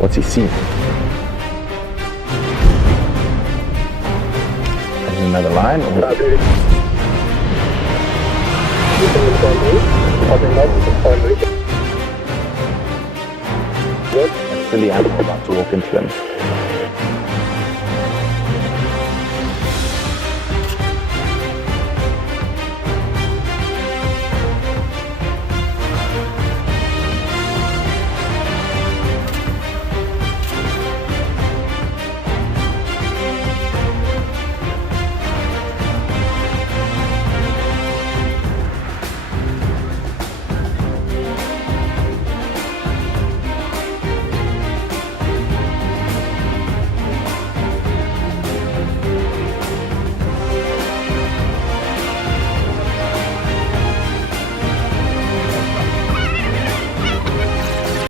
What's he see? Is it another lion? Or... A silly animal about to walk into them.